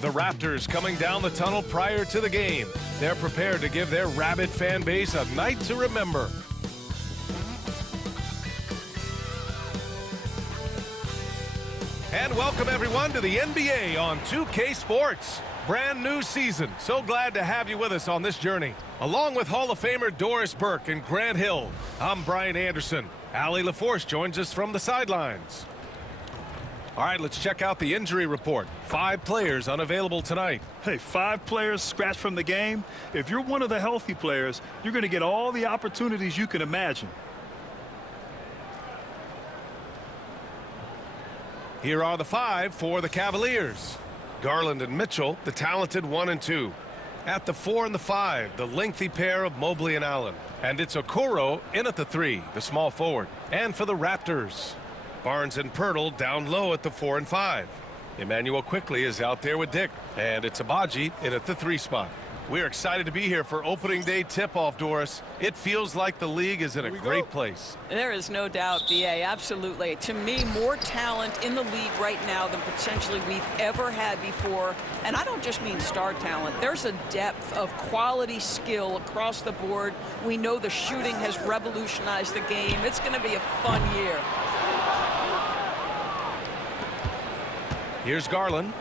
The Raptors coming down the tunnel prior to the game. They're prepared to give their rabid fan base a night to remember. And welcome everyone to the NBA on 2K Sports. Brand new season. So glad to have you with us on this journey. Along with Hall of Famer Doris Burke and Grant Hill, I'm Brian Anderson. Allie LaForce joins us from the sidelines. All right, let's check out the injury report. 5 players unavailable tonight. Hey, 5 players scratched from the game. If you're one of the healthy players, you're going to get all the opportunities you can imagine. Here are the 5 for the Cavaliers. Garland and Mitchell, the talented 1 and 2. At the 4 and the 5, the lengthy pair of Mobley and Allen. And it's Okoro in at the 3, the small forward. And for the Raptors, Barnes and Pirtle down low at the 4 and 5. Emmanuel Quickley is out there with Dick. And it's Abaji in at the 3 spot. We're excited to be here for opening day tip-off, Doris. It feels like the league is in a great place. There is no doubt, B.A., absolutely. To me, more talent in the league right now than potentially we've ever had before. And I don't just mean star talent. There's a depth of quality skill across the board. We know the shooting has revolutionized the game. It's going to be a fun year. Here's Garland.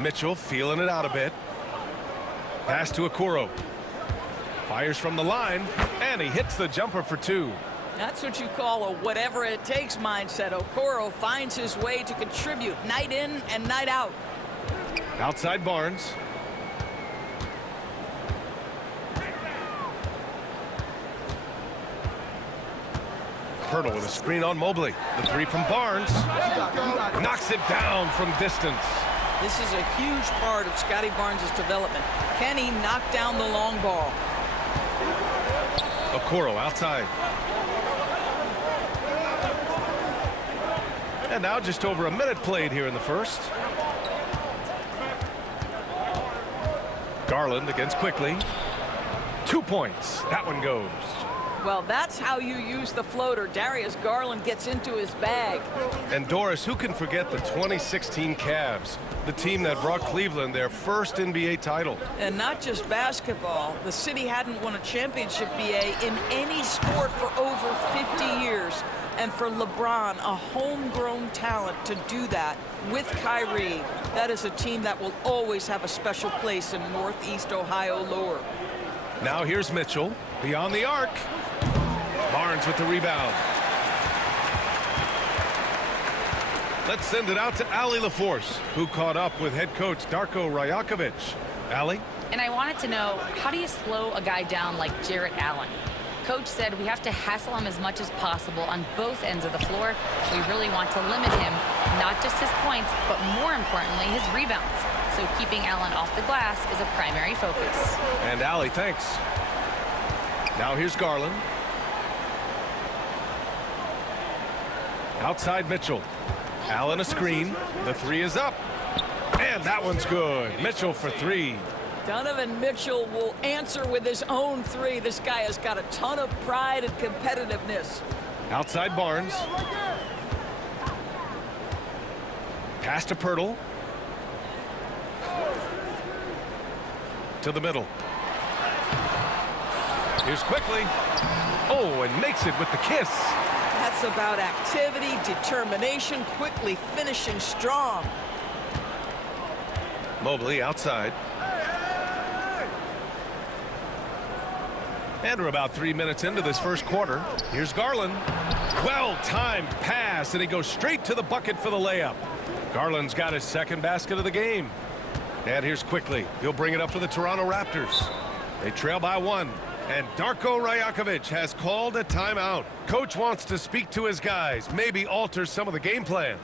Mitchell feeling it out a bit. Pass to Okoro. Fires from the line, and he hits the jumper for 2. That's what you call a whatever-it-takes mindset. Okoro finds his way to contribute night in and night out. Outside Barnes. Pirtle with a screen on Mobley. The 3 from Barnes. Knocks it down from distance. This is a huge part of Scotty Barnes' development. Can he knock down the long ball? Okoro outside. And now just over a minute played here in the first. Garland against Quickley. 2 points. That one goes. Well, that's how you use the floater. Darius Garland gets into his bag. And Doris, who can forget the 2016 Cavs, the team that brought Cleveland their first NBA title? And not just basketball. The city hadn't won a championship, BA, in any sport for over 50 years. And for LeBron, a homegrown talent, to do that with Kyrie, that is a team that will always have a special place in Northeast Ohio lore. Now here's Mitchell, beyond the arc. Barnes with the rebound. Let's send it out to Allie LaForce, who caught up with head coach Darko Rajakovic. Allie? And I wanted to know, how do you slow a guy down like Jarrett Allen? Coach said we have to hassle him as much as possible on both ends of the floor. We really want to limit him, not just his points, but more importantly, his rebounds. So keeping Allen off the glass is a primary focus. And Allie, thanks. Now here's Garland. Outside Mitchell. Allen a screen. The 3 is up. And that one's good. Mitchell for 3. Donovan Mitchell will answer with his own 3. This guy has got a ton of pride and competitiveness. Outside Barnes. Pass to Pirtle. To the middle. Here's Quickley. Oh, and makes it with the kiss. That's about activity, determination, quickly finishing strong. Mobley outside. And we're about 3 minutes into this first quarter. Here's Garland. Well-timed pass, and he goes straight to the bucket for the layup. Garland's got his second basket of the game. And here's Quickley. He'll bring it up for the Toronto Raptors. They trail by 1. And Darko Rajakovic has called a timeout. Coach wants to speak to his guys, maybe alter some of the game plan.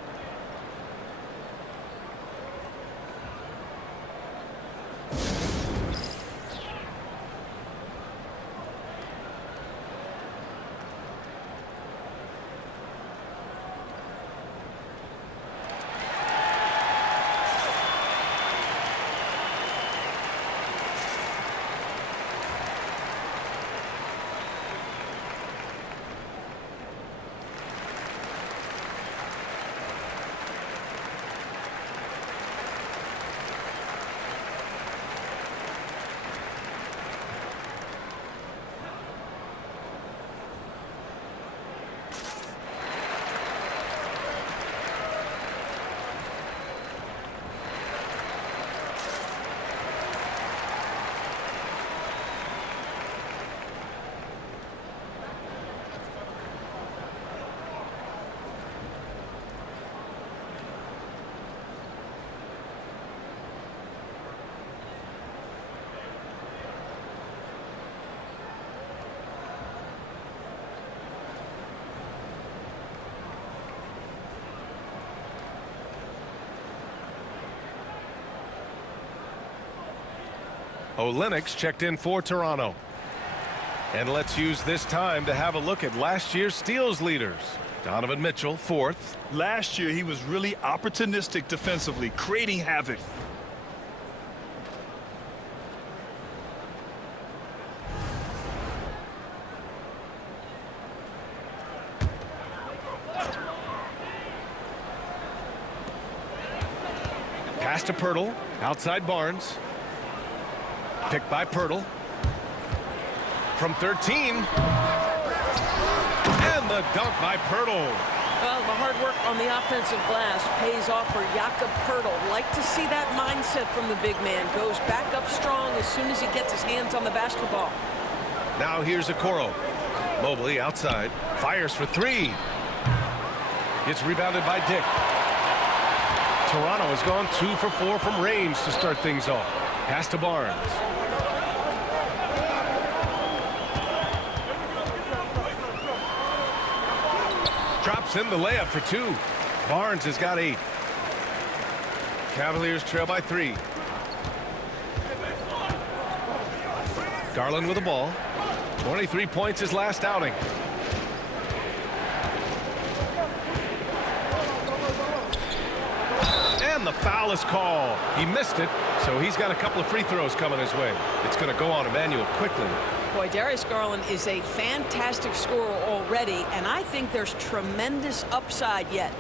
Olynyk's checked in for Toronto. And let's use this time to have a look at last year's steals leaders. Donovan Mitchell, 4th. Last year, he was really opportunistic defensively, creating havoc. Pass to Pirtle, outside Barnes. Picked by Pirtle. From 13. And the dunk by Pirtle. Well, the hard work on the offensive glass pays off for Jakob Pirtle. Like to see that mindset from the big man. Goes back up strong as soon as he gets his hands on the basketball. Now here's Okoro. Mobley outside. Fires for 3. Gets rebounded by Dick. Toronto has gone 2 for 4 from range to start things off. Pass to Barnes. Drops in the layup for 2. Barnes has got 8. Cavaliers trail by 3. Garland with the ball. 23 points his last outing. And the foul is called. He missed it, so he's got a couple of free throws coming his way. It's going to go on Emmanuel quickly. Boy, Darius Garland is a fantastic scorer already, and I think there's tremendous upside yet.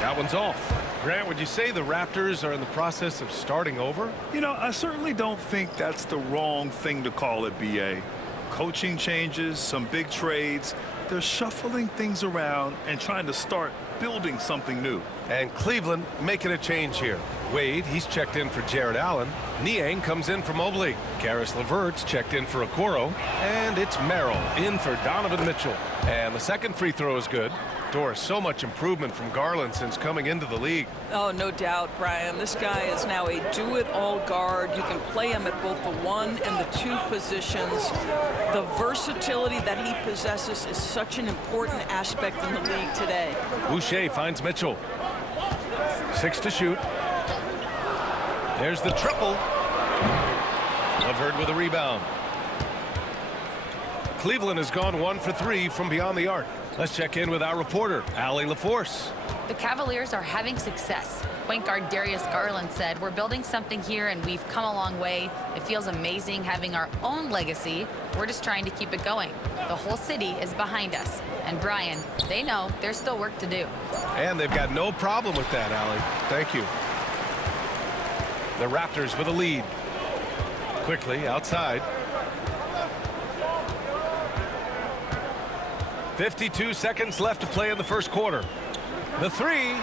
That one's off. Grant, would you say the Raptors are in the process of starting over? You know, I certainly don't think that's the wrong thing to call it, B.A. Coaching changes, some big trades. They're shuffling things around and trying to start building something new. And Cleveland making a change here. Wade, he's checked in for Jared Allen. Niang comes in for Mobley. Karis LeVert's checked in for Okoro. And it's Merrill in for Donovan Mitchell. And the second free throw is good. Doris, so much improvement from Garland since coming into the league. Oh, no doubt, Brian. This guy is now a do-it-all guard. You can play him at both the 1 and the 2 positions. The versatility that he possesses is such an important aspect in the league today. Boucher finds Mitchell. 6 to shoot. There's the triple. LeVert with a rebound. Cleveland has gone 1 for 3 from beyond the arc. Let's check in with our reporter, Allie LaForce. The Cavaliers are having success. Point guard Darius Garland said, "We're building something here and we've come a long way. It feels amazing having our own legacy. We're just trying to keep it going. The whole city is behind us." And Brian, they know there's still work to do. And they've got no problem with that, Allie. Thank you. The Raptors with a lead. Quickly outside. 52 seconds left to play in the first quarter. The 3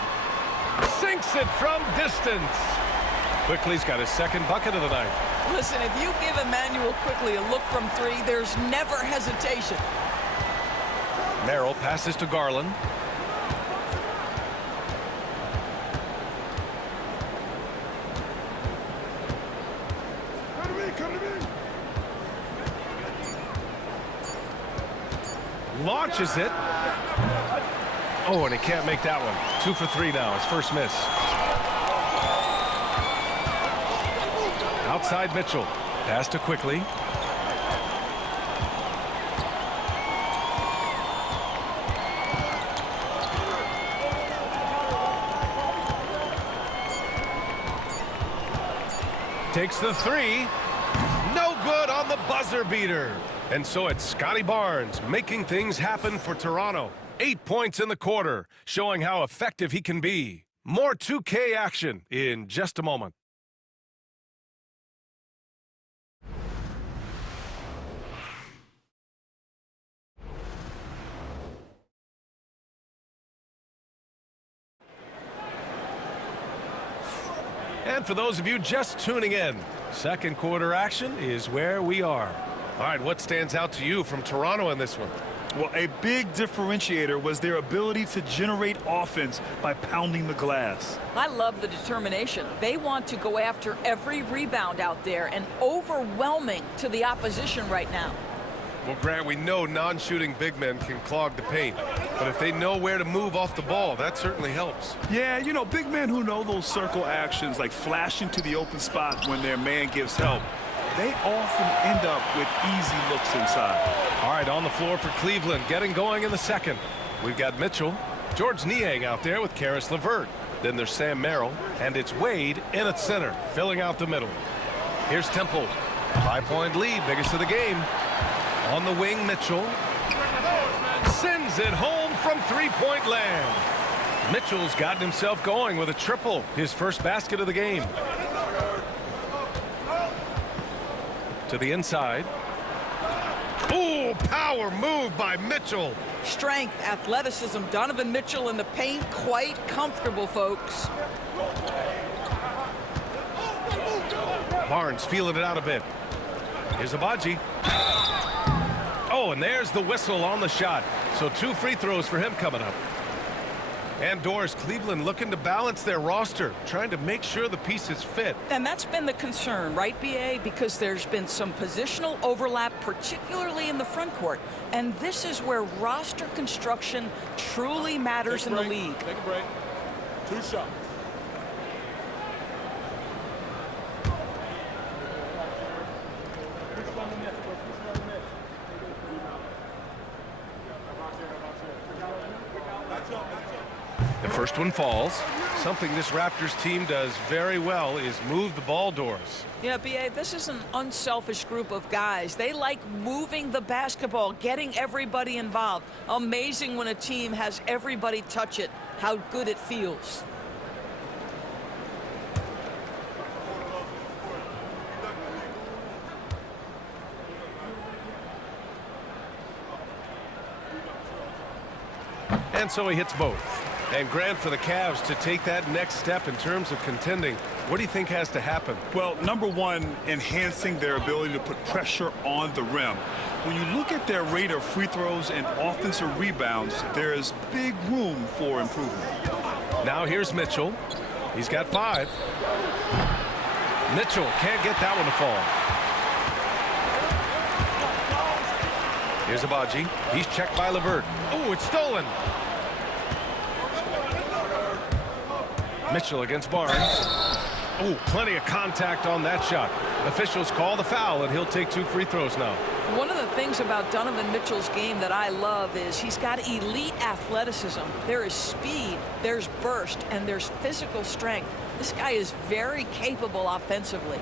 sinks it from distance. Quickly's got his second bucket of the night. Listen, if you give Emmanuel Quickly a look from 3, there's never hesitation. Merrill passes to Garland. Launches it. Oh, and he can't make that one. 2 for 3 now. His first miss. Outside Mitchell. Pass to Quickly. Takes the 3. No good on the buzzer beater. And so it's Scotty Barnes making things happen for Toronto. 8 points in the quarter, showing how effective he can be. More 2K action in just a moment. And for those of you just tuning in, second quarter action is where we are. All right, what stands out to you from Toronto in this one? Well, a big differentiator was their ability to generate offense by pounding the glass. I love the determination. They want to go after every rebound out there and overwhelming to the opposition right now. Well, Grant, we know non-shooting big men can clog the paint, but if they know where to move off the ball, that certainly helps. Yeah, you know, big men who know those circle actions, like flashing to the open spot when their man gives help, they often end up with easy looks inside. All right, on the floor for Cleveland, getting going in the second. We've got Mitchell, George Niang out there with Karis LeVert. Then there's Sam Merrill, and it's Wade in at center, filling out the middle. Here's Temple, 5-point lead, biggest of the game. On the wing, Mitchell sends it home from three-point land. Mitchell's gotten himself going with a triple, his first basket of the game. To the inside. Ooh, power move by Mitchell. Strength, athleticism, Donovan Mitchell in the paint, quite comfortable, folks. Barnes feeling it out a bit. Here's Abaji. Oh, and there's the whistle on the shot. So 2 free throws for him coming up. And Doris, Cleveland looking to balance their roster, trying to make sure the pieces fit. And that's been the concern, right, BA? Because there's been some positional overlap, particularly in the front court. And this is where roster construction truly matters in the league. Take a break. 2 shots. The first one falls. Something this Raptors team does very well is move the ball, Doris. Yeah, BA, this is an unselfish group of guys. They like moving the basketball, getting everybody involved. Amazing when a team has everybody touch it, how good it feels. And so he hits both. And Grant, for the Cavs to take that next step in terms of contending, what do you think has to happen? Well, number one, enhancing their ability to put pressure on the rim. When you look at their rate of free throws and offensive rebounds, there is big room for improvement. Now here's Mitchell. He's got 5. Mitchell can't get that one to fall. Here's Abaji. He's checked by LeVert. Oh, it's stolen. Mitchell against Barnes. Oh, plenty of contact on that shot. Officials call the foul, and he'll take 2 free throws now. One of the things about Donovan Mitchell's game that I love is he's got elite athleticism. There is speed, there's burst, and there's physical strength. This guy is very capable offensively.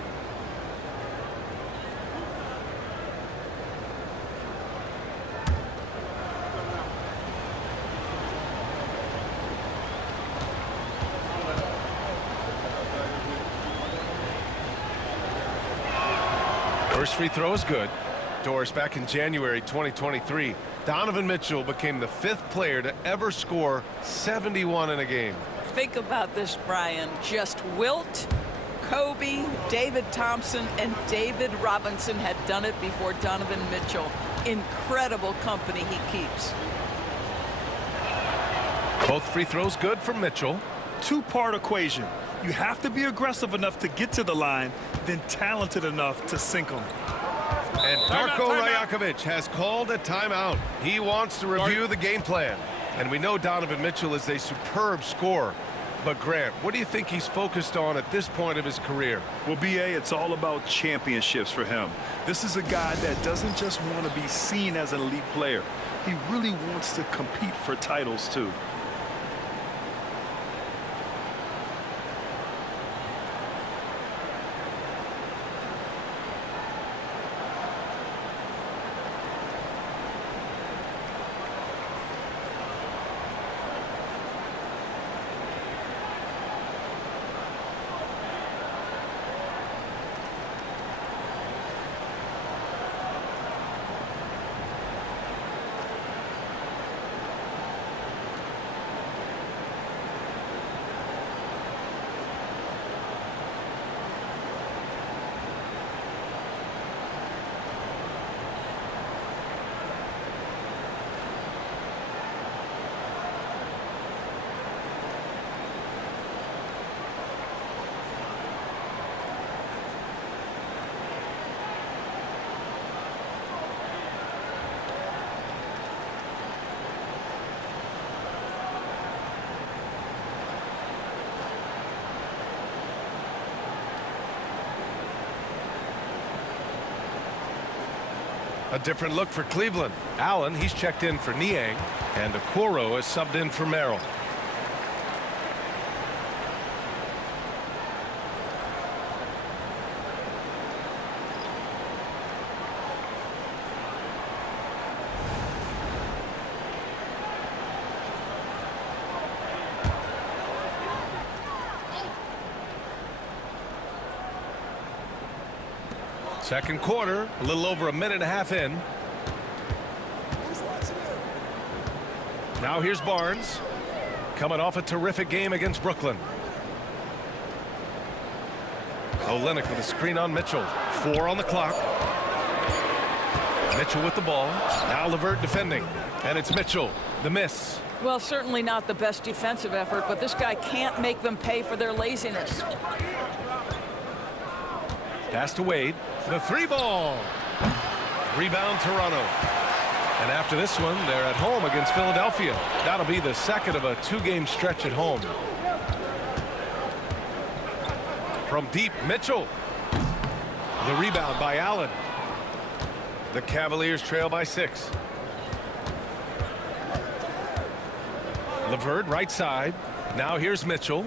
First free throw is good. Doris, back in January 2023, Donovan Mitchell became the 5th player to ever score 71 in a game. Think about this, Brian. Just Wilt, Kobe, David Thompson, and David Robinson had done it before Donovan Mitchell. Incredible company he keeps. Both free throws good for Mitchell. 2-part equation. You have to be aggressive enough to get to the line, then talented enough to sink them. And Darko Rajakovic has called a timeout. He wants to review the game plan. And we know Donovan Mitchell is a superb scorer. But Grant, what do you think he's focused on at this point of his career? Well, BA, it's all about championships for him. This is a guy that doesn't just want to be seen as an elite player. He really wants to compete for titles, too. A different look for Cleveland. Allen, he's checked in for Niang, and Okoro is subbed in for Merrill. Second quarter, a little over a minute and a half in. Now here's Barnes, coming off a terrific game against Brooklyn. Olynyk with a screen on Mitchell. 4 on the clock. Mitchell with the ball. Now LeVert defending. And it's Mitchell. The miss. Well, certainly not the best defensive effort, but this guy can't make them pay for their laziness. Pass to Wade. The 3-ball. Rebound Toronto. And after this one, they're at home against Philadelphia. That'll be the second of a 2-game stretch at home. From deep, Mitchell. The rebound by Allen. The Cavaliers trail by 6. LeVert right side. Now here's Mitchell.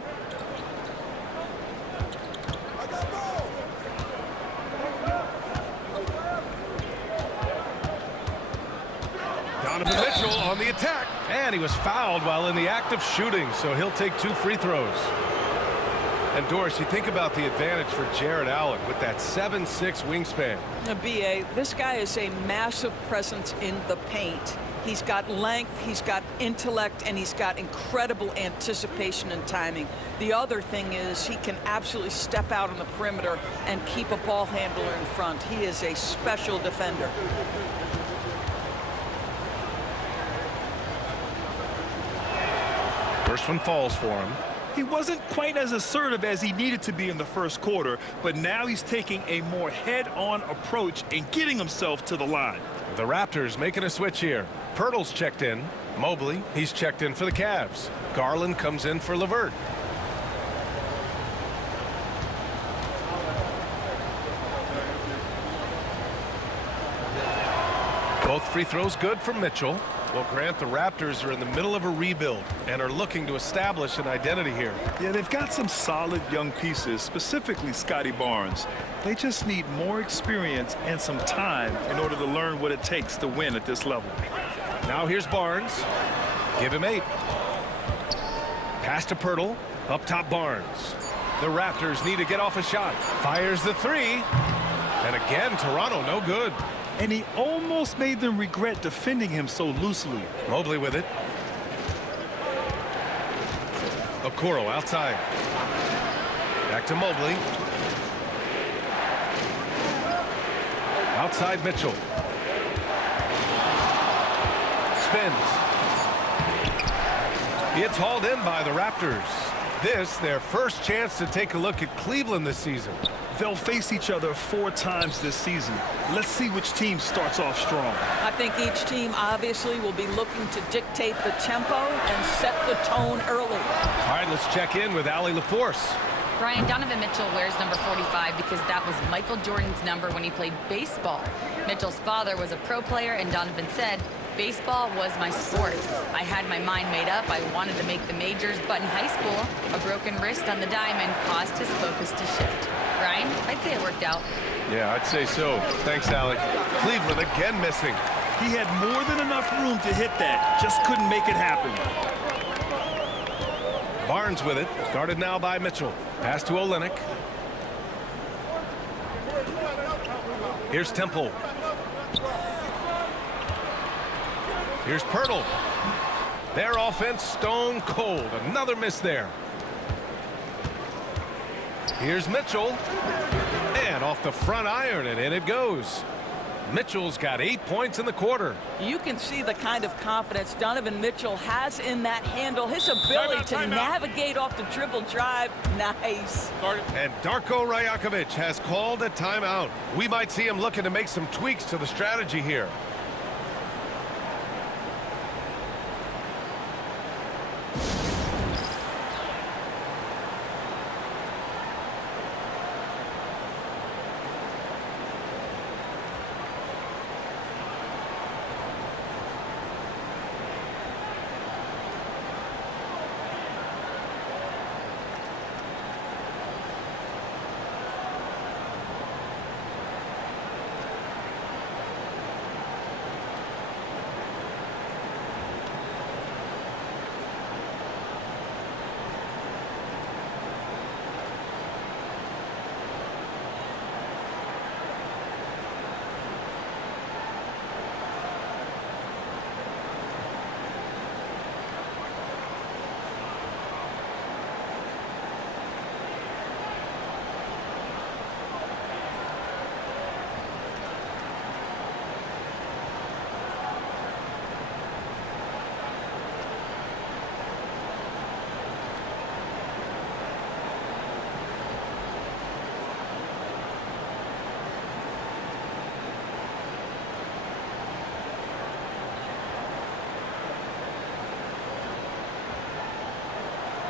Donovan Mitchell on the attack, and he was fouled while in the act of shooting, so he'll take 2 free throws. And Doris, you think about the advantage for Jared Allen with that 7'6" wingspan. B.A., this guy is a massive presence in the paint. He's got length, he's got intellect, and he's got incredible anticipation and timing. The other thing is he can absolutely step out on the perimeter and keep a ball handler in front. He is a special defender. First one falls for him. He wasn't quite as assertive as he needed to be in the first quarter, but now he's taking a more head-on approach and getting himself to the line. The Raptors making a switch here. Pirtle's checked in. Mobley, he's checked in for the Cavs. Garland comes in for LeVert. Both free throws good for Mitchell. Well, Grant, the Raptors are in the middle of a rebuild and are looking to establish an identity here. Yeah, they've got some solid young pieces, specifically Scotty Barnes. They just need more experience and some time in order to learn what it takes to win at this level. Now here's Barnes. Give him 8. Pass to Pirtle. Up top Barnes. The Raptors need to get off a shot. Fires the 3. And again, Toronto no good. And he almost made them regret defending him so loosely. Mobley with it. Okoro outside. Back to Mobley. Outside Mitchell. Spins. It's hauled in by the Raptors. This, their first chance to take a look at Cleveland this season. They'll face each other 4 times this season. Let's see which team starts off strong. I think each team obviously will be looking to dictate the tempo and set the tone early. All right, let's check in with Allie LaForce. Brian, Donovan Mitchell wears number 45 because that was Michael Jordan's number when he played baseball. Mitchell's father was a pro player, and Donovan said, "Baseball was my sport. I had my mind made up. I wanted to make the majors, but in high school, a broken wrist on the diamond caused his focus to shift." Brian, I'd say it worked out. Yeah, I'd say so. Thanks, Allie. Cleveland again missing. He had more than enough room to hit that, just couldn't make it happen. Barnes with it, guarded now by Mitchell. Pass to Olynyk. Here's Temple. Here's Pirtle. Their offense stone cold. Another miss there. Here's Mitchell. And off the front iron, and in it goes. Mitchell's got 8 points in the quarter. You can see the kind of confidence Donovan Mitchell has in that handle. His ability to navigate off the dribble drive. Nice. And Darko Rajakovic has called a timeout. We might see him looking to make some tweaks to the strategy here.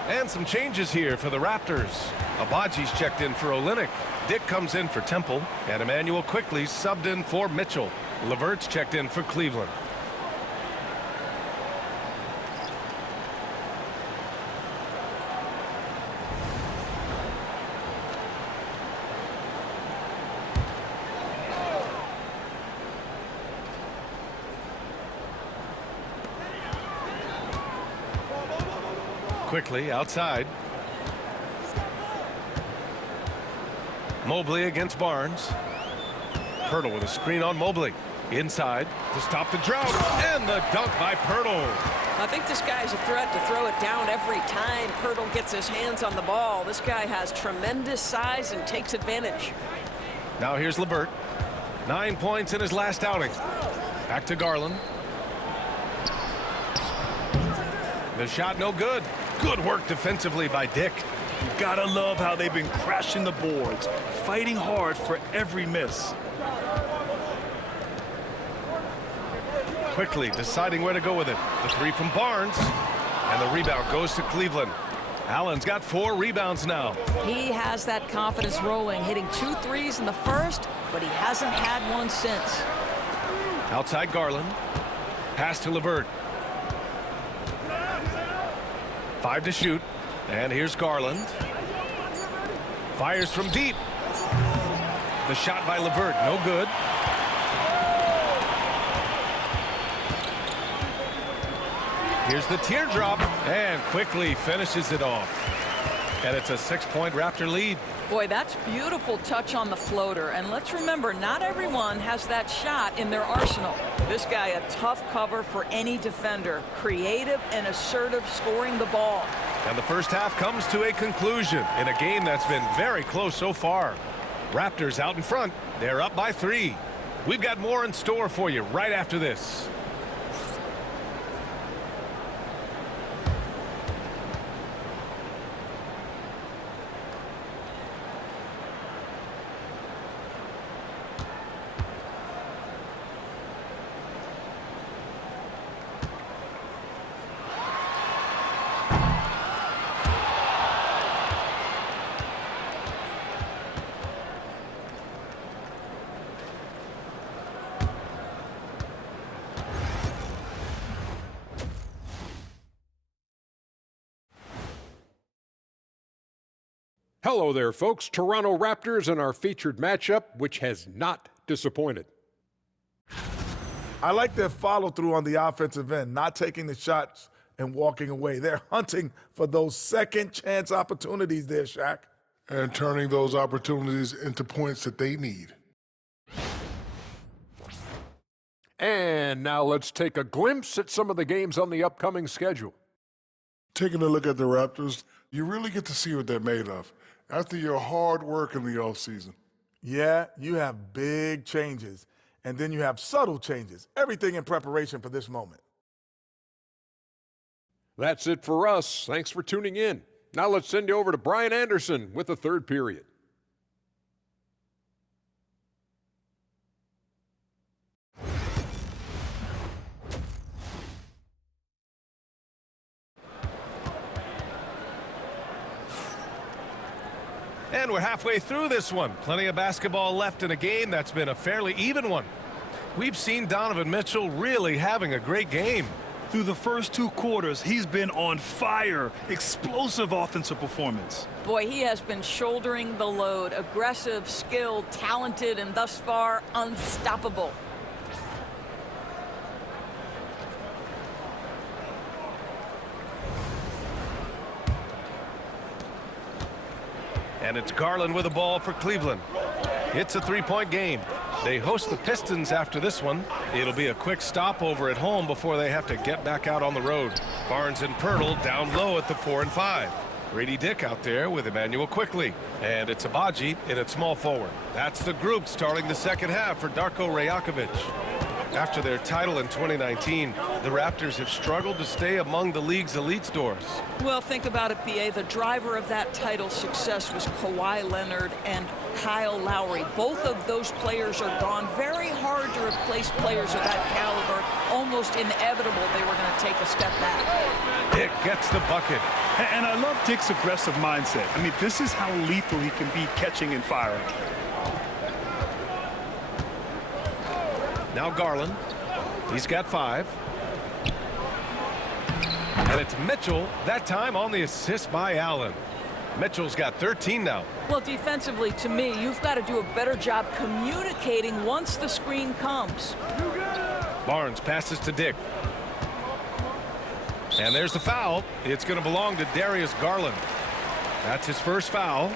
And some changes here for the Raptors. Abaji's checked in for Olynyk. Dick comes in for Temple. And Emmanuel quickly subbed in for Mitchell. Levert's checked in for Cleveland. Quickly outside. Mobley against Barnes. Pirtle with a screen on Mobley. Inside to stop the drought. And the dunk by Pirtle. I think this guy's a threat to throw it down every time Pirtle gets his hands on the ball. This guy has tremendous size and takes advantage. Now here's Levert. 9 points in his last outing. Back to Garland. The shot no good. Good work defensively by Dick. You gotta love how they've been crashing the boards, fighting hard for every miss. Quickly deciding where to go with it. The three from Barnes. And the rebound goes to Cleveland. Allen's got 4 rebounds now. He has that confidence rolling, hitting 2 threes in the first, but he hasn't had one since. Outside Garland. Pass to Levert. 5 to shoot. And here's Garland. Fires from deep. The shot by Levert, no good. Here's the teardrop, and quickly finishes it off. And it's a 6-point Raptor lead. Boy, that's beautiful touch on the floater. And let's remember, not everyone has that shot in their arsenal. This guy, a tough cover for any defender. Creative and assertive scoring the ball. And the first half comes to a conclusion in a game that's been very close so far. Raptors out in front. They're up by 3. We've got more in store for you right after this. Hello there, folks. Toronto Raptors and our featured matchup, which has not disappointed. I like their follow-through on the offensive end, not taking the shots and walking away. They're hunting for those second-chance opportunities there, Shaq. And turning those opportunities into points that they need. And now let's take a glimpse at some of the games on the upcoming schedule. Taking a look at the Raptors, you really get to see what they're made of after your hard work in the offseason. Yeah, you have big changes, and then you have subtle changes. Everything in preparation for this moment. That's it for us. Thanks for tuning in. Now let's send you over to Brian Anderson with the third period. And we're halfway through this one. Plenty of basketball left in a game that's been a fairly even one. We've seen Donovan Mitchell really having a great game. Through the first 2 quarters, he's been on fire. Explosive offensive performance. Boy, he has been shouldering the load. Aggressive, skilled, talented, and thus far, unstoppable. And it's Garland with the ball for Cleveland. It's a 3-point game. They host the Pistons after this one. It'll be a quick stopover at home before they have to get back out on the road. Barnes and Pirtle down low at the 4 and 5. Grady Dick out there with Emmanuel quickly. And it's Abaji in at small forward. That's the group starting the second half for Darko Rajakovic. After their title in 2019, the Raptors have struggled to stay among the league's elite scores. Well, think about it, B.A. The driver of that title success was Kawhi Leonard and Kyle Lowry. Both of those players are gone. Very hard to replace players of that caliber. almost inevitable they were going to take a step back. Dick gets the bucket. And I love Dick's aggressive mindset. I mean, this is how lethal he can be catching and firing. Now Garland. He's got 5. And it's Mitchell, that time on the assist by Allen. Mitchell's got 13 now. Well, defensively, to me, you've got to do a better job communicating once the screen comes. Barnes passes to Dick. And there's the foul. It's going to belong to Darius Garland. That's his first foul.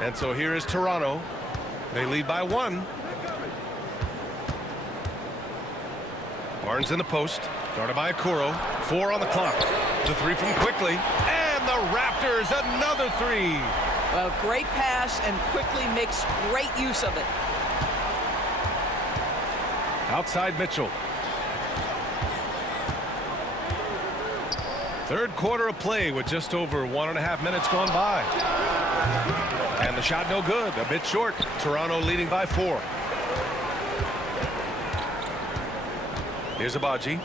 And so here is Toronto. They lead by 1. Barnes in the post, guarded by Okoro. 4 on the clock. The 3 from Quickly. And the Raptors, another 3. Well, great pass, and Quickly makes great use of it. Outside Mitchell. Third quarter of play with just over 1.5 minutes gone by. And the shot no good, a bit short. Toronto leading by 4. Here's Abaji.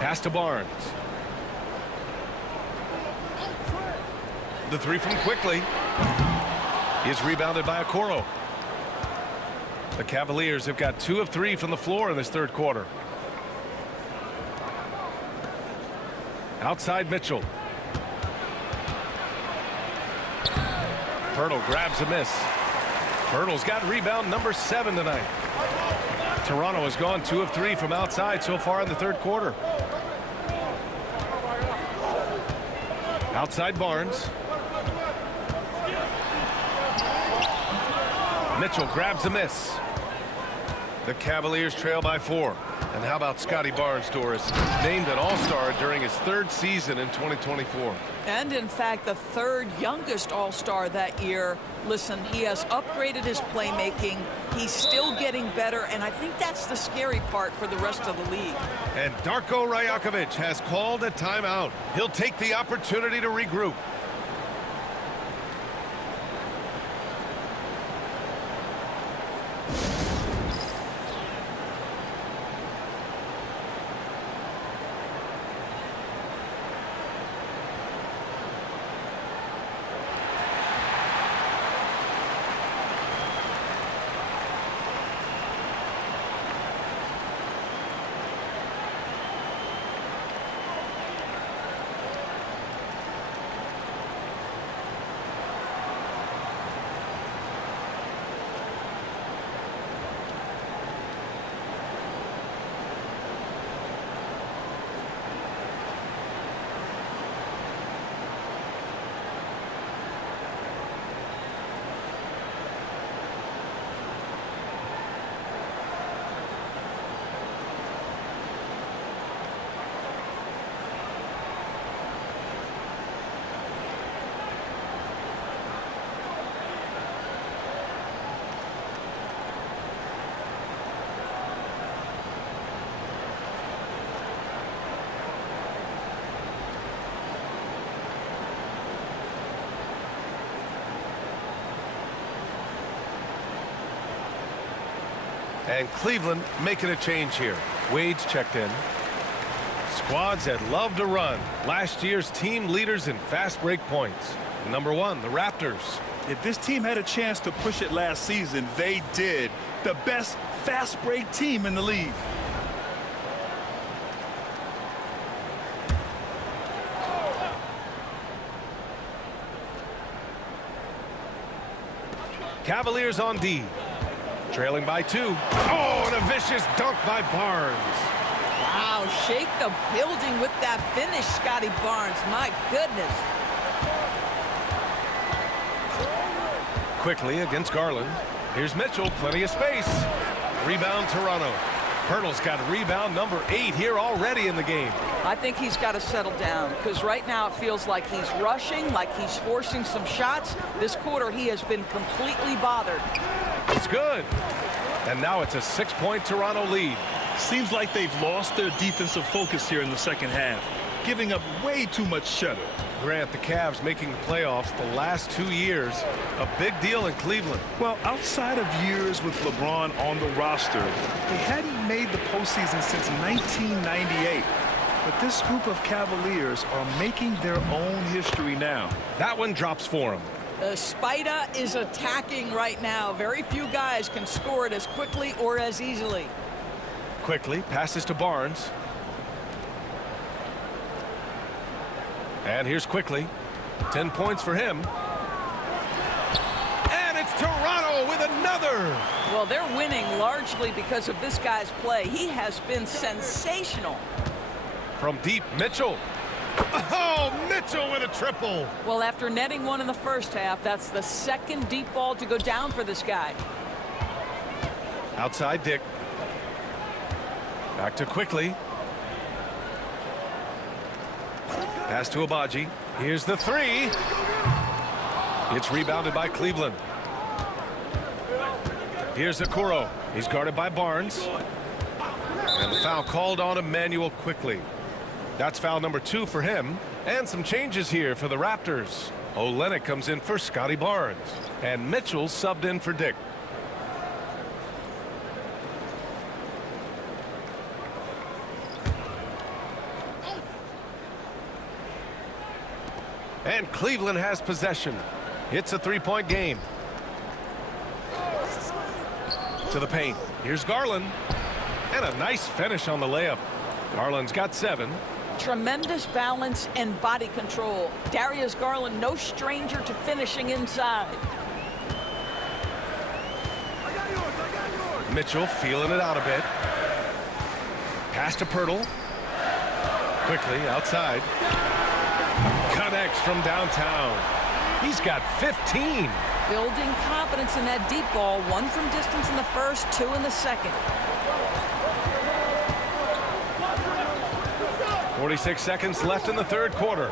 Pass to Barnes. The 3 from Quickly is rebounded by Okoro. The Cavaliers have got 2 of 3 from the floor in this third quarter. Outside Mitchell. Pirtle grabs a miss. Pirtle's got rebound number 7 tonight. Toronto has gone 2 of 3 from outside so far in the third quarter. Outside Barnes. Mitchell grabs a miss. The Cavaliers trail by 4. And how about Scotty Barnes, Doris? Named an All-Star during his 3rd season in 2024. And in fact, the 3rd youngest All-Star that year. Listen, he has upgraded his playmaking. He's still getting better, and I think that's the scary part for the rest of the league. And Darko Rajakovic has called a timeout. He'll take the opportunity to regroup. And Cleveland making a change here. Wade's checked in. Squads that love to run. Last year's team leaders in fast break points. Number 1, the Raptors. If this team had a chance to push it last season, they did. The best fast break team in the league. Cavaliers on D. Trailing by 2. Oh, and a vicious dunk by Barnes. Wow, shake the building with that finish, Scotty Barnes. My goodness. Quickly against Garland. Here's Mitchell, plenty of space. Rebound Toronto. Pirtle's got rebound number 8 here already in the game. I think he's got to settle down because right now it feels like he's rushing, like he's forcing some shots. This quarter he has been completely bothered. It's good. And now it's a 6-point Toronto lead. Seems like they've lost their defensive focus here in the second half. giving up way too much cheddar. Grant, the Cavs making the playoffs the last 2 years, a big deal in Cleveland. Well, outside of years with LeBron on the roster, they hadn't made the postseason since 1998. But this group of Cavaliers are making their own history now. That one drops for him. The Spider is attacking right now. Very few guys can score it as quickly or as easily. Quickly passes to Barnes. And here's Quickly. 10 points for him. And it's Toronto with another. Well, they're winning largely because of this guy's play. He has been sensational. From deep, Mitchell. Oh, Mitchell with a triple. Well, after netting one in the first half, that's the second deep ball to go down for this guy. Outside Dick. Back to Quickly. Pass to Abaji. Here's the three. It's rebounded by Cleveland. Here's Okoro. He's guarded by Barnes. And the foul called on Emmanuel Quickly. That's foul number 2 for him. And some changes here for the Raptors. Olynyk comes in for Scotty Barnes. And Mitchell subbed in for Dick. And Cleveland has possession. It's a 3-point game. To the paint. Here's Garland. And a nice finish on the layup. Garland's got 7. Tremendous balance and body control. Darius Garland, no stranger to finishing inside. Mitchell feeling it out a bit. Pass to Pirtle. Quickly outside. Connects from downtown. He's got 15. Building confidence in that deep ball. 1 from distance in the first, 2 in the second. 46 seconds left in the third quarter.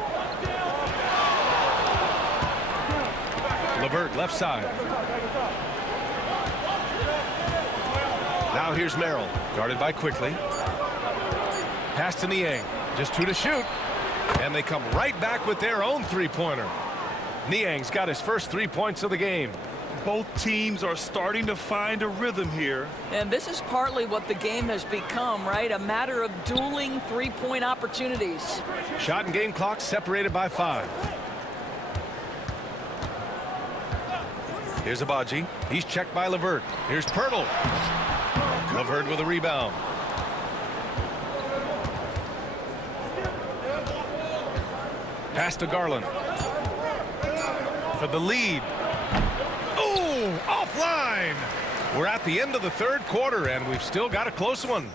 LeVert left side. Now here's Merrill, guarded by Quickly. Pass to Niang, just 2 to shoot. And they come right back with their own three-pointer. Niang's got his first 3 points of the game. Both teams are starting to find a rhythm here. And this is partly what the game has become, right? A matter of dueling three-point opportunities. Shot and game clock separated by 5. Here's Abaji. He's checked by LeVert. Here's Pirtle. LeVert with a rebound. Pass to Garland. For the lead. Oh, offline. We're at the end of the third quarter, and we've still got a close one.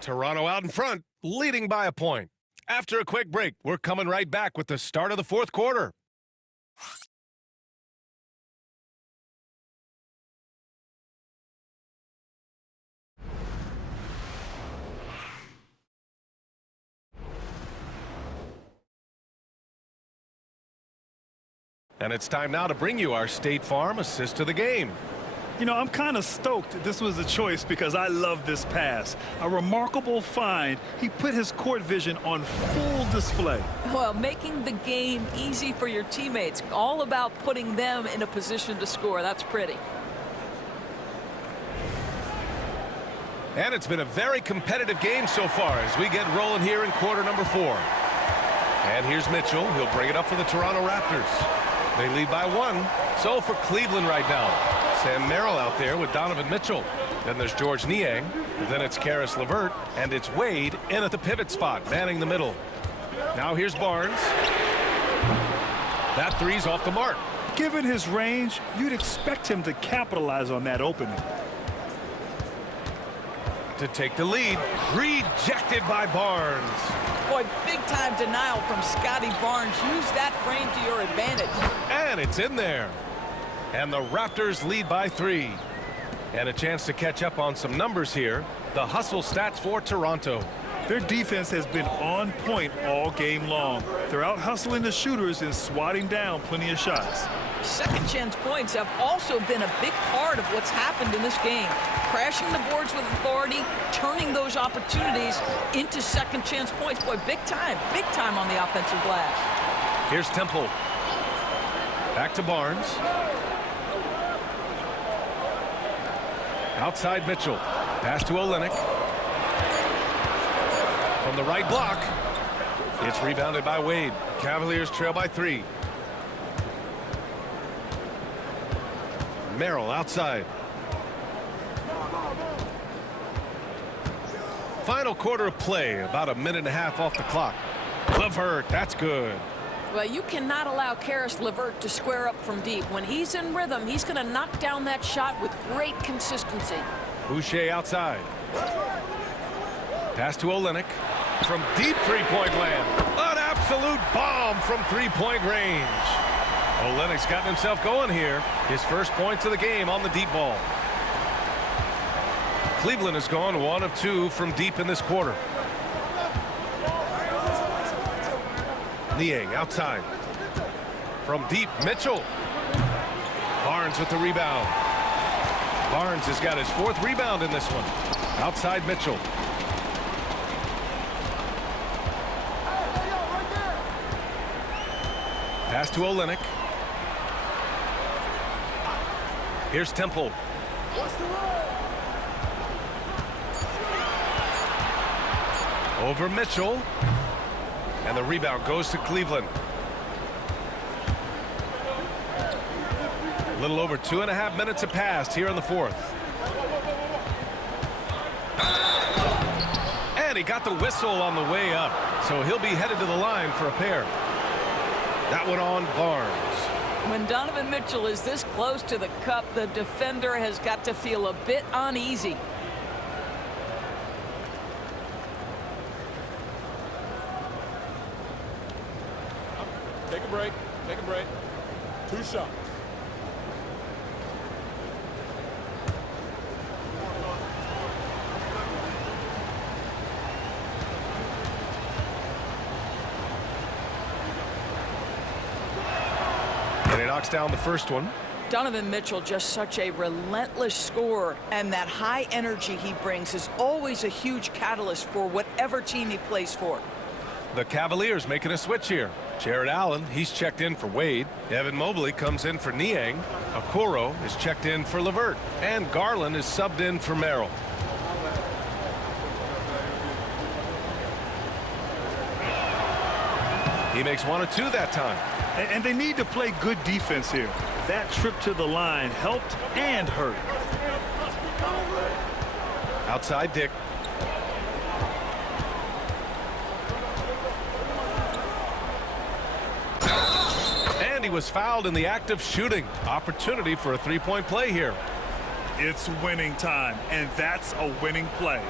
Toronto out in front, leading by a point. After a quick break, we're coming right back with the start of the fourth quarter. And it's time now to bring you our State Farm assist to the game. You know, I'm kind of stoked this was a choice because I love this pass. A remarkable find. He put his court vision on full display. Well, making the game easy for your teammates. All about putting them in a position to score. That's pretty. And it's been a very competitive game so far as we get rolling here in quarter number 4. And here's Mitchell. He'll bring it up for the Toronto Raptors. They lead by 1. So for Cleveland right now, Sam Merrill out there with Donovan Mitchell. Then there's George Niang. Then it's Karis LeVert. And it's Wade in at the pivot spot, manning the middle. Now here's Barnes. That three's off the mark. Given his range, you'd expect him to capitalize on that opening. To take the lead. Rejected by Barnes. Boy, big-time denial from Scotty Barnes. Use that frame to your advantage. And it's in there. And the Raptors lead by 3. And a chance to catch up on some numbers here. The hustle stats for Toronto. Their defense has been on point all game long. They're out hustling the shooters and swatting down plenty of shots. Second chance points have also been a big part of what's happened in this game. Crashing the boards with authority, turning those opportunities into second chance points. Boy, big time on the offensive glass. Here's Temple. Back to Barnes. Outside Mitchell. Pass to Olynyk. From the right block. It's rebounded by Wade. Cavaliers trail by 3. Merrill outside. Final quarter of play, about a minute and a half off the clock. LeVert, that's good. Well, you cannot allow Karis LeVert to square up from deep. When he's in rhythm, he's going to knock down that shot with great consistency. Boucher outside. Pass to Olynyk. From deep three-point land. An absolute bomb from three-point range. Olynyk's gotten himself going here. His first points of the game on the deep ball. Cleveland has gone 1 of 2 from deep in this quarter. Niang outside. From deep, Mitchell. Barnes with the rebound. Barnes has got his 4th rebound in this one. Outside Mitchell. Pass to Olynyk. Here's Temple. Over Mitchell. And the rebound goes to Cleveland. A little over 2.5 minutes have passed here in the 4th. And he got the whistle on the way up. So he'll be headed to the line for a pair. That one on Barnes. When Donovan Mitchell is this close to the cup, the defender has got to feel a bit uneasy. Take a break. Take a break. 2 shots. And he knocks down the first one. Donovan Mitchell, just such a relentless scorer, and that high energy he brings is always a huge catalyst for whatever team he plays for. The Cavaliers making a switch here. Jared Allen, he's checked in for Wade. Evan Mobley comes in for Niang. Okoro is checked in for LeVert. And Garland is subbed in for Merrill. He makes 1 of 2 that time. And they need to play good defense here. That trip to the line helped and hurt. Outside Dick. And he was fouled in the act of shooting. Opportunity for a three-point play here. It's winning time, and that's a winning play.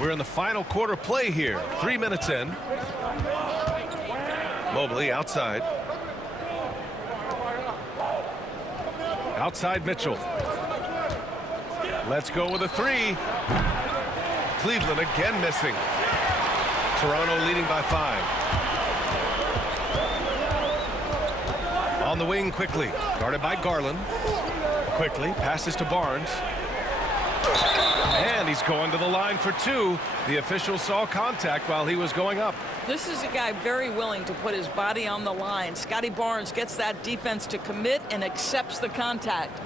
We're in the final quarter play here. 3 minutes in. Mobley outside. Outside Mitchell. Let's go with a 3. Cleveland again missing. Toronto leading by 5. On the wing quickly. Guarded by Garland. Quickly passes to Barnes. And he's going to the line for 2. The official saw contact while he was going up. This is a guy very willing to put his body on the line. Scotty Barnes gets that defense to commit and accepts the contact.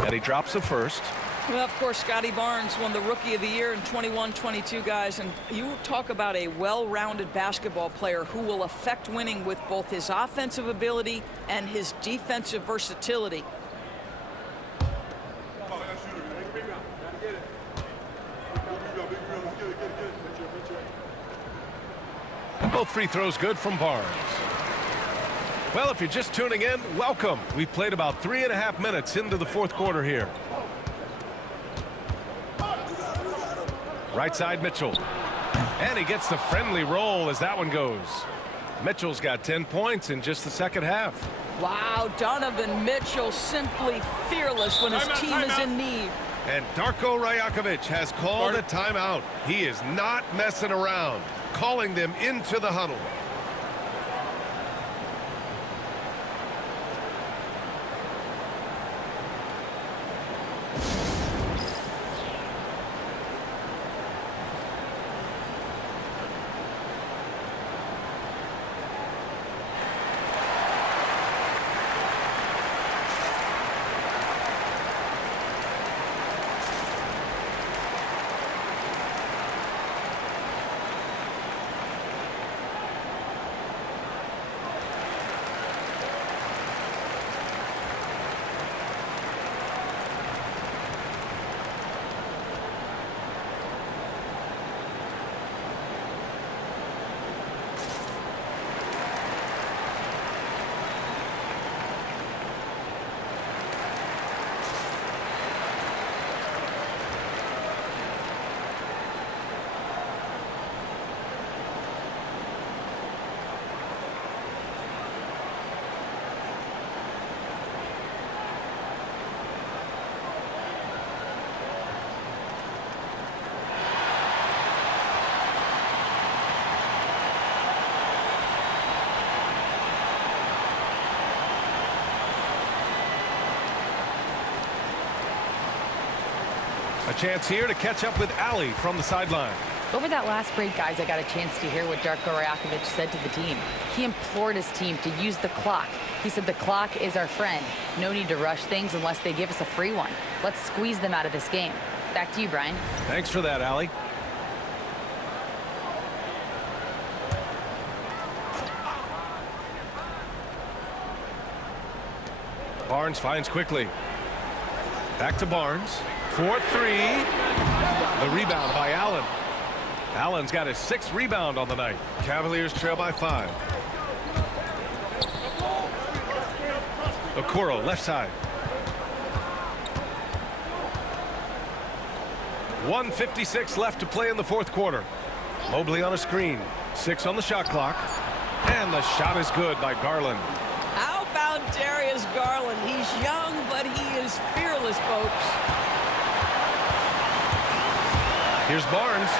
And he drops the first. Well, of course, Scotty Barnes won the Rookie of the Year in 21-22, guys. And you talk about a well-rounded basketball player who will affect winning with both his offensive ability and his defensive versatility. And both free throws good from Barnes. Well, if you're just tuning in, welcome. We've played about 3.5 minutes into the fourth quarter here. Right side, Mitchell. And he gets the friendly roll as that one goes. Mitchell's got 10 points in just the second half. Wow, Donovan Mitchell simply fearless when his team is in need. And Darko Rajakovic has called a timeout. He is not messing around, calling them into the huddle. A chance here to catch up with Ali from the sideline. Over that last break, guys, I got a chance to hear what Darko Rajakovic said to the team. He implored his team to use the clock. He said the clock is our friend. No need to rush things unless they give us a free one. Let's squeeze them out of this game. Back to you, Brian. Thanks for that, Ali. Barnes finds quickly. Back to Barnes. 4-3. The rebound by Allen. Allen's got his 6th rebound on the night. Cavaliers trail by 5. Okoro, left side. 1:56 left to play in the fourth quarter. Mobley on a screen. 6 on the shot clock. And the shot is good by Garland. How about Darius Garland? He's young, but he is fearless, folks. Here's Barnes.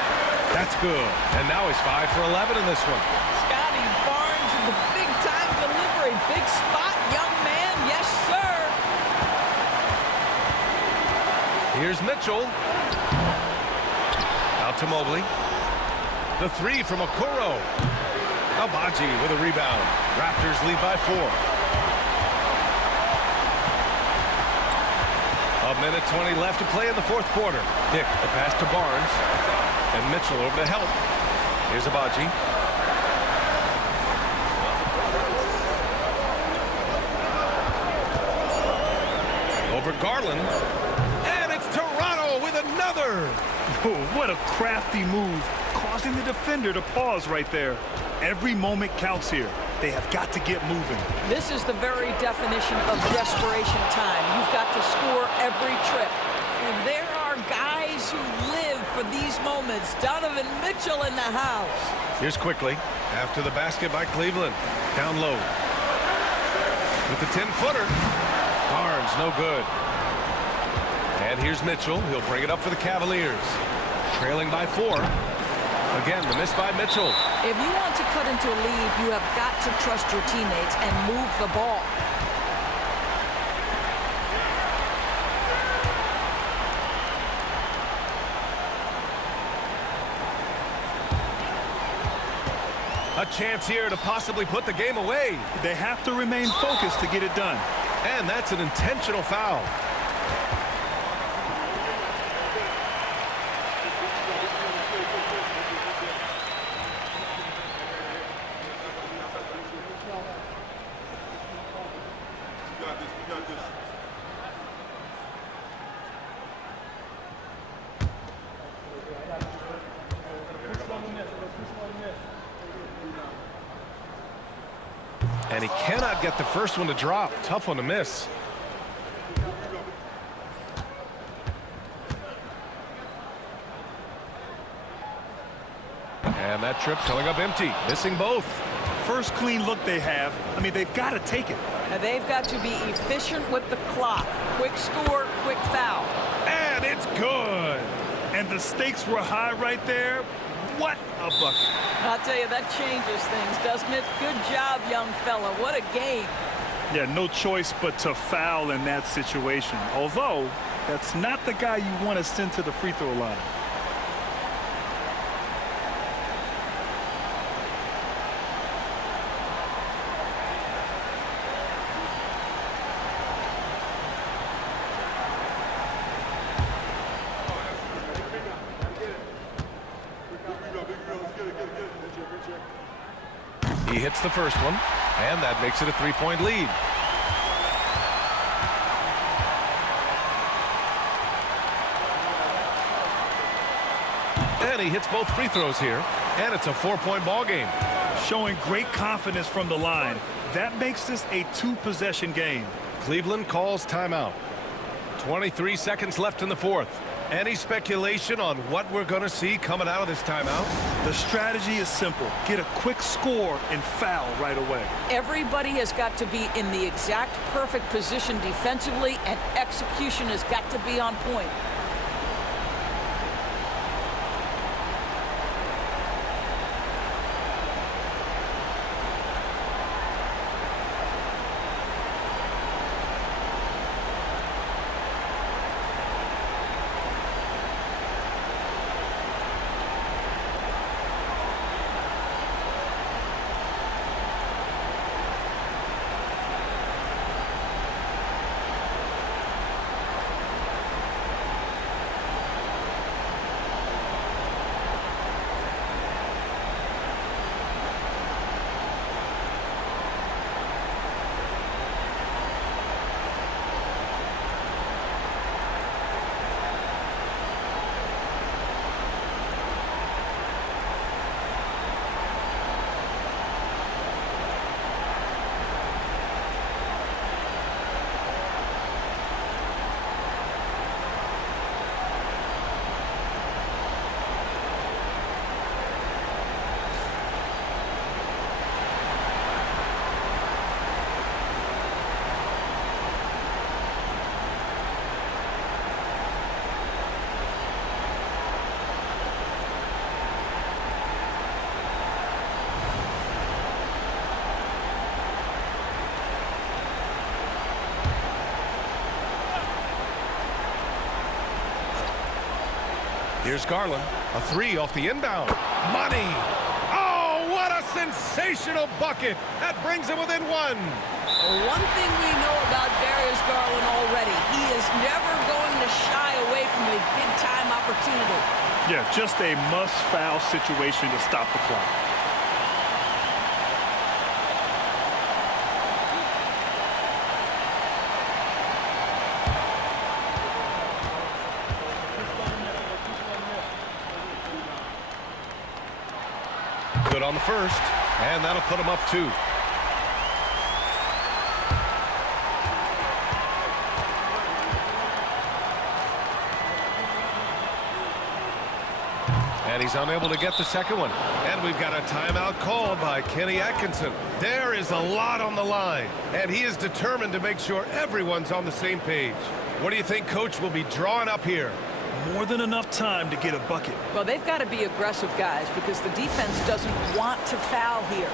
That's good. And now he's 5 for 11 in this one. Scotty Barnes in the big-time delivery. Big spot, young man. Yes, sir. Here's Mitchell. Out to Mobley. The 3 from Okoro. Abaji with a rebound. Raptors lead by 4. 1:20 left to play in the fourth quarter. Dick, the pass to Barnes. And Mitchell over to help. Here's Abaji. Over Garland. And it's Toronto with another. Oh, what a crafty move, causing the defender to pause right there. Every moment counts here. They have got to get moving. This is the very definition of desperation time. You've got to score every trip. And there are guys who live for these moments. Donovan Mitchell in the house. Here's quickly. After the basket by Cleveland. Down low. With the 10-footer. Barnes, no good. And here's Mitchell. He'll bring it up for the Cavaliers. Trailing by 4. Again, the miss by Mitchell. If you want to cut into a lead, you have got to trust your teammates and move the ball. A chance here to possibly put the game away. They have to remain focused to get it done. And that's an intentional foul. And he cannot get the first one to drop. Tough one to miss. And that trip coming up empty, missing both. First clean look they have. I mean, they've got to take it. And they've got to be efficient with the clock. Quick score, quick foul. And it's good. And the stakes were high right there. What a bucket. I'll tell you, that changes things, doesn't it? Good job, young fella. What a game. Yeah, no choice but to foul in that situation. Although, that's not the guy you want to send to the free throw line. He hits the first one, and that makes it a three-point lead. And he hits both free throws here, and it's a four-point ball game. Showing great confidence from the line. That makes this a two-possession game. Cleveland calls timeout. 23 seconds left in the fourth. Any speculation on what we're going to see coming out of this timeout? The strategy is simple. Get a quick score and foul right away. Everybody has got to be in the exact perfect position defensively, and execution has got to be on point. Here's Garland, a three off the inbound. Money! Oh, what a sensational bucket! That brings him within one. One thing we know about Darius Garland already, he is never going to shy away from a big-time opportunity. Yeah, just a must-foul situation to stop the clock. Good on the first, and that'll put him up two. And he's unable to get the second one. And we've got a timeout called by Kenny Atkinson. There is a lot on the line, and he is determined to make sure everyone's on the same page. What do you think Coach will be drawing up here? More than enough time to get a bucket. Well, they've got to be aggressive, guys, because the defense doesn't want to foul here.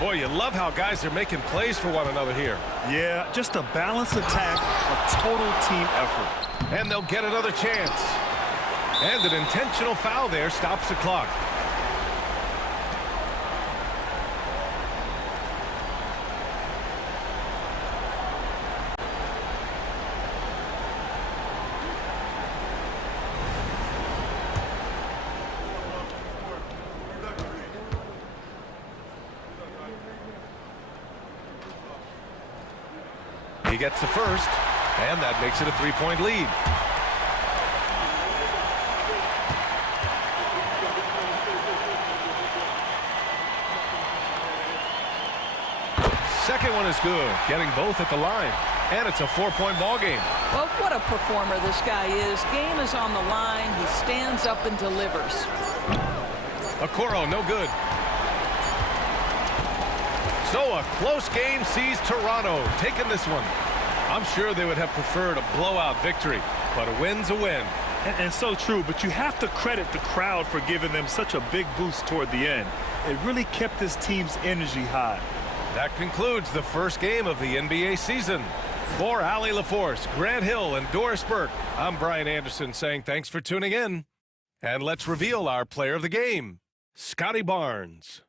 Boy, you love how guys are making plays for one another here. Yeah, just a balanced attack, a total team effort. And they'll get another chance. And an intentional foul there stops the clock. He gets the first, and that makes it a three-point lead. Second one is good, getting both at the line. And it's a 4-point ball game. Well, what a performer this guy is. Game is on the line. He stands up and delivers. Okoro, no good. So a close game sees Toronto taking this one. I'm sure they would have preferred a blowout victory, but a win's a win. And so true, but you have to credit the crowd for giving them such a big boost toward the end. It really kept this team's energy high. That concludes the first game of the NBA season. For Allie LaForce, Grant Hill, and Doris Burke, I'm Brian Anderson saying thanks for tuning in. And let's reveal our player of the game, Scotty Barnes.